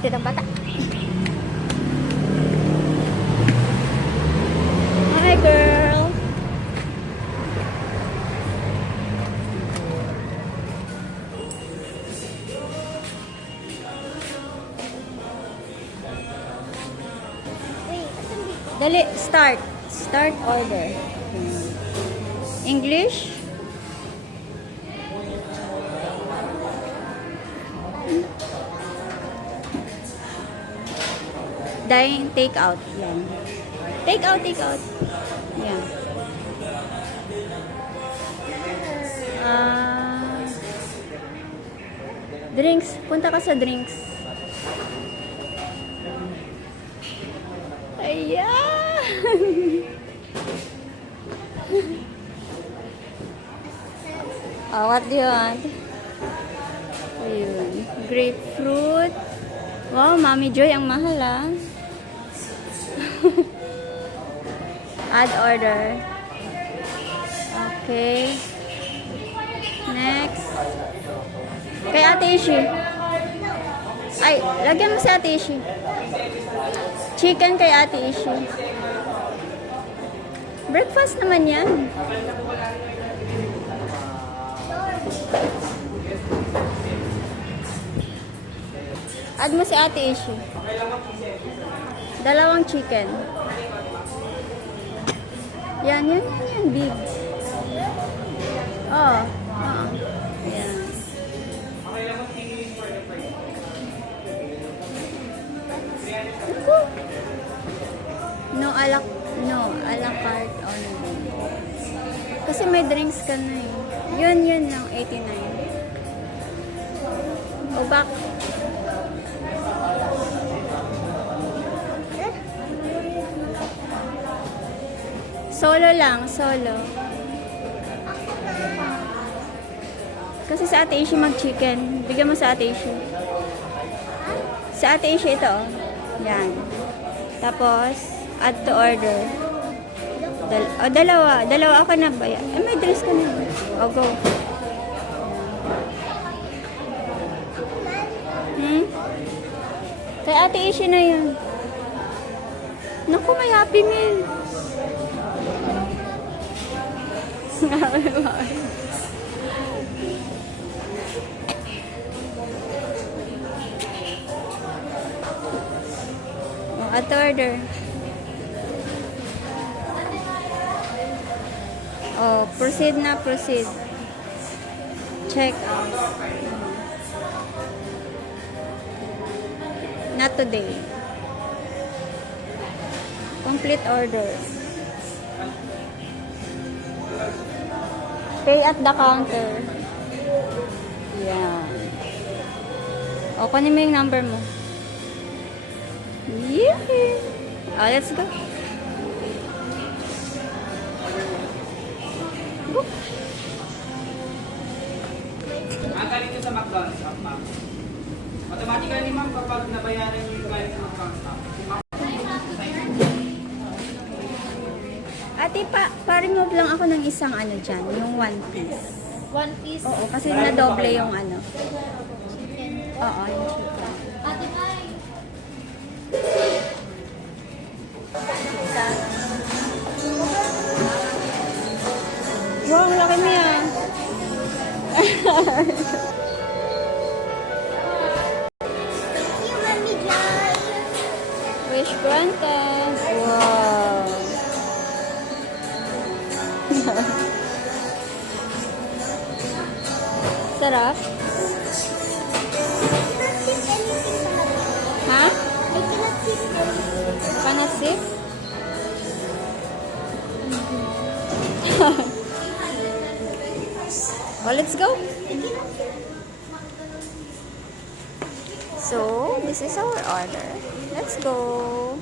excited ang bata. Hi, girl. Dali, start. Start order. English? Dine, take out. Yan. Take out, take out. Yan. Drinks. Punta ka sa drinks. Ayan. Oh, what do you want? Ayun. Grapefruit. Wow, Mami Joy, ang mahal ah. Add order. Okay. Next. Kay Ate Ishi. Ay, lagyan mo si Ate Ishi. Chicken kay Ate Ishi. Breakfast naman yan. Add mo si Ate Ishi. Dalawang chicken. Yan, big. Oh, yan. No, a la carte only. Kasi may drinks ka na eh. Yun lang, 89. O back. Solo lang, solo. Kasi sa Ate Ishi mag-chicken. Bigyan mo sa Ate Ishi. Sa Ate Ishi ito, oh. Yan. Tapos, add to order. Dalawa. Dalawa ako na ba? May dress ka na. O, go. Kay Ate Ishi na yun. Naku, may Happy Meal. At order. Oh, proceed na, proceed. Check out. Not today. Complete order. Pay at the counter. Yan. O, kunin mo yung number mo. Yee! Oh, let's go. Go. Galing sa McDonald's, ma'am. Automatically, ma'am, kapag nabayaran yung galing sa McDonald's, ma'am. Ate, pa-remove lang ako ng isang ano dyan, yung one piece. One piece. Oo, kasi na-doble yung ano. Chicken. Oo, yung chicken. Ate Mai. Wow, ang laki niya. Wish granted. Wow. Sarap. Ha? Panasip? Well, let's go. So, this is our order. Let's go.